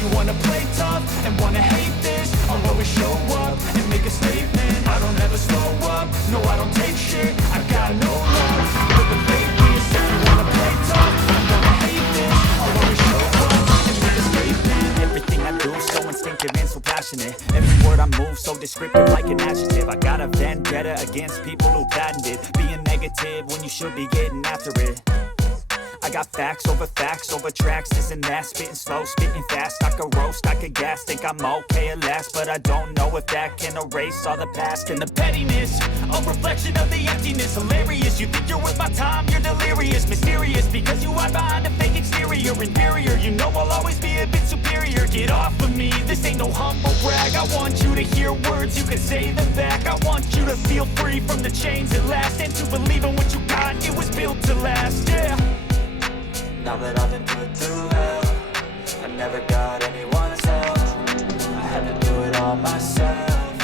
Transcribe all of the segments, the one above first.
you wanna play tough and wanna hate this, I'll always show up and make a statement. I don't ever slow up, no I don't take shit. I got no love for the fakeness. If you wanna play tough and wanna hate this, I'll always show up and make a statement. Everything I do so instinctive and so passionate. Every word I move so descriptive like an adjective. I got a vendetta against people who patented being negative when you should be getting after it. I got facts over tracks, this and that. Spitting slow, spitting fast, I could roast, I could gas. Think I'm okay at last, but I don't know if that can erase all the past. And the pettiness, a reflection of the emptiness. Hilarious, you think you're worth my time, you're delirious. Mysterious, because you hide behind a fake exterior. Inferior, you know I'll always be a bit superior. Get off of me, this ain't no humble brag. I want you to hear words, you can say them back. I want you to feel free from the chains at last, and to believe in what you got, it was built to last, yeah. Now that I've been put through hell, I never got anyone's help. I had to do it all myself.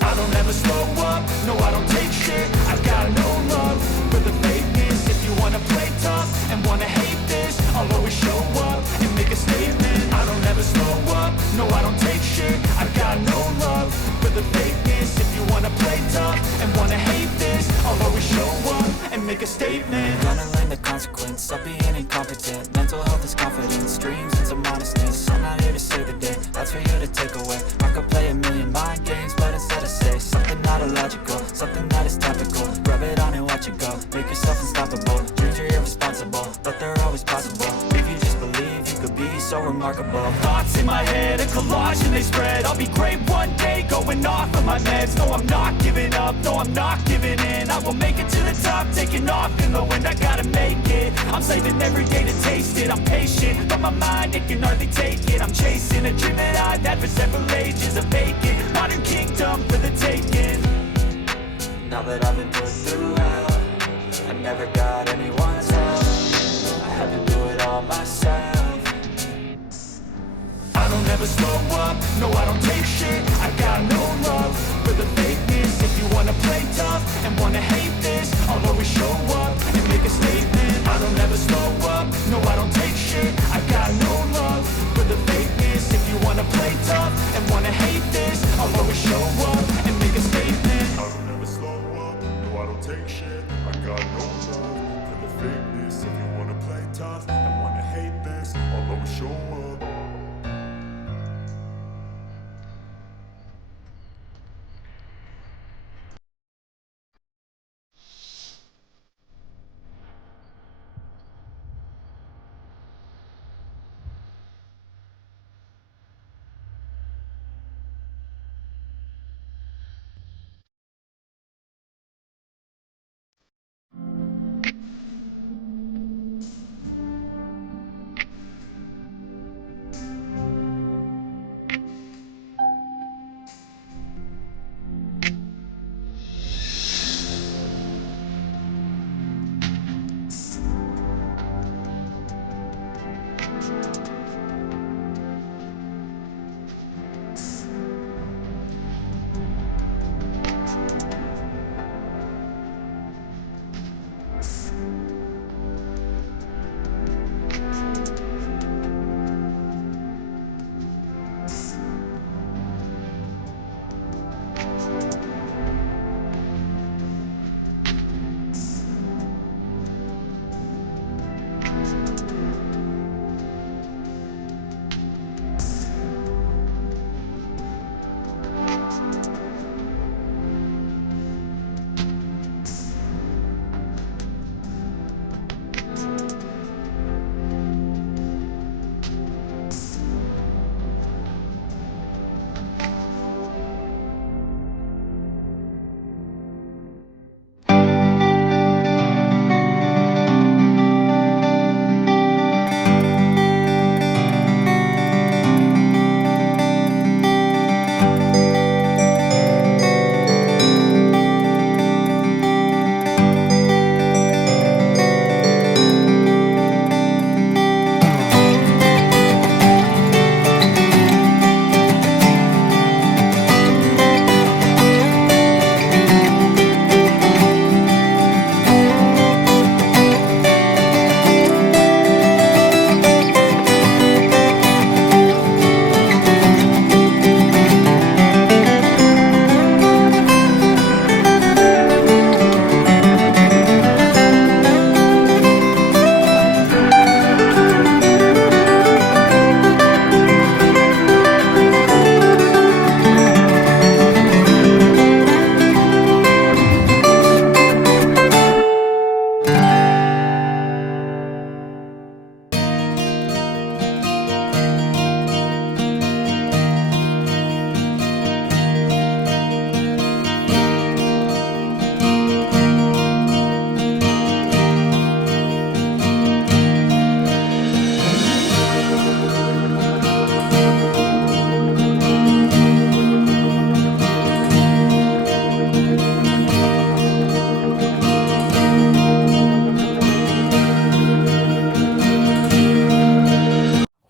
I don't ever slow up, no I don't take shit. I got no love for the fakeness. If you wanna play tough and wanna hate this, I'll always show up and make a statement. I don't ever slow up, no I don't take shit. I got no love for the fakeness. If you wanna play tough and wanna hate this, I'll always show up and make a statement. Gonna learn the consequence of being incompetent. Mental health is confidence, dreams and some honestness. I'm not here to save the day, that's for you to take away. I could play a million mind games, but instead I say something not illogical, something that is topical. Rub it on and watch it go, make yourself unstoppable. Dreams are irresponsible, but they're always possible. If you just believe, you could be so remarkable. Thoughts in my head, a collage and they spread. I'll be great one day, going off of my meds. No, I'm not giving up, no, I'm not giving in. I will make it to the top, taking off in the wind. I gotta make it, I'm saving every day to taste it. I'm patient, but my mind, it can hardly take it. I'm chasing a dream that I've had for several ages. A vacant, modern kingdom for the taking. Now that I've been put through hell, I never got anyone's help. I had to do it all myself. I don't ever slow up, no I don't take shit. I got no love for the fakeness. If you wanna play tough and wanna hate this, I'll always show up and make a statement. I don't ever slow up, no I don't take shit. I got no love for the fakeness. If you wanna play tough and wanna hate this, I'll always show up and make a statement. I don't ever slow up, no I don't take shit. I got no love for the fakeness. If you wanna play tough and wanna hate this, I'll always show up.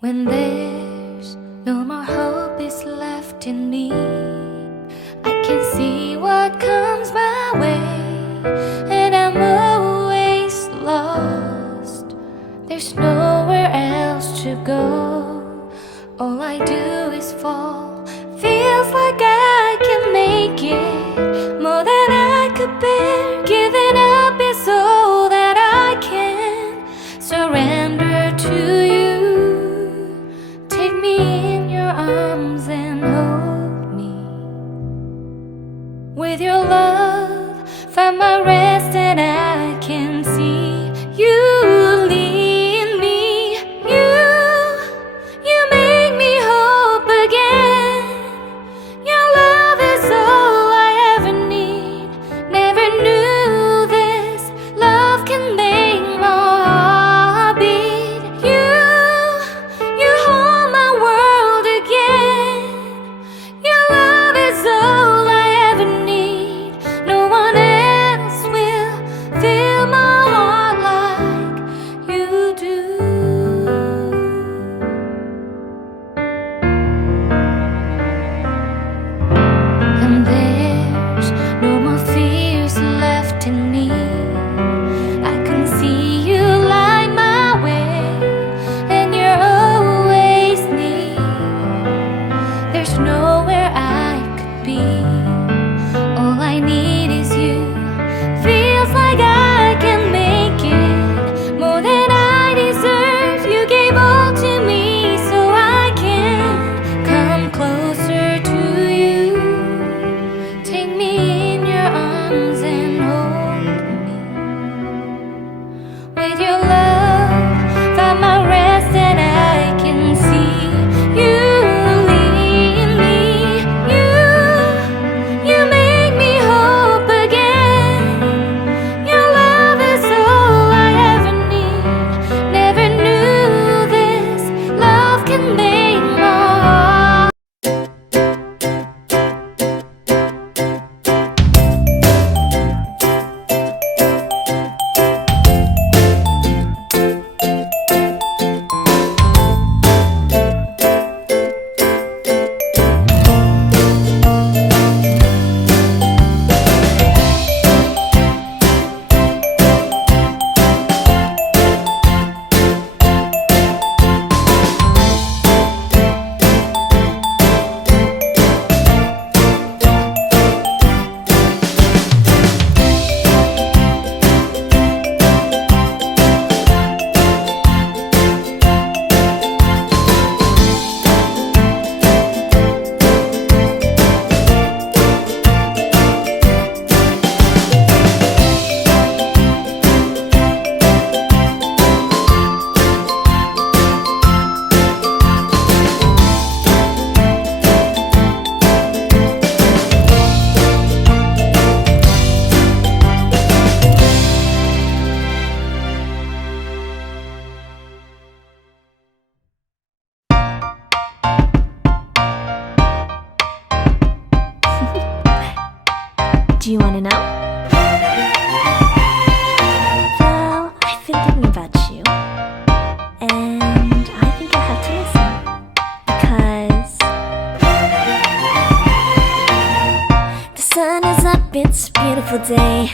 When there's no more hope is left in me, I can see what comes my way, and I'm always lost. There's nowhere else to go. All I do is fall. Feels like I can make it more than I could bear. Giving up is all that I can surrender to you. Take me in your arms and hold me. With your love, find my rest, and I can see you lead me. You make me hope again. Your love is all I ever need. Never knew this love can make my heart beat. You hold my world again. Your love is all I ever need. No one else will fill my heart like you do. And there's no more fears left in me. I can see you light my way, and you're always near. There's nowhere I could be. All I need is you. Feels like I can make it more than I deserve. You gave all to me so I can come closer to you. Take me in your arms and hold me. With your love, find my rest, and I can see you lead me. You make me hope again. Your love is all I ever need. Never knew this love can make my heart. Do you want to know? Well, I've been thinking about you, and I think I have to listen, because the sun is up, it's a beautiful day.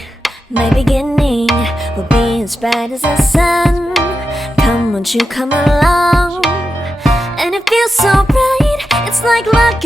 My beginning will be as bright as the sun. Come, won't you come along? And it feels so bright, it's like luck.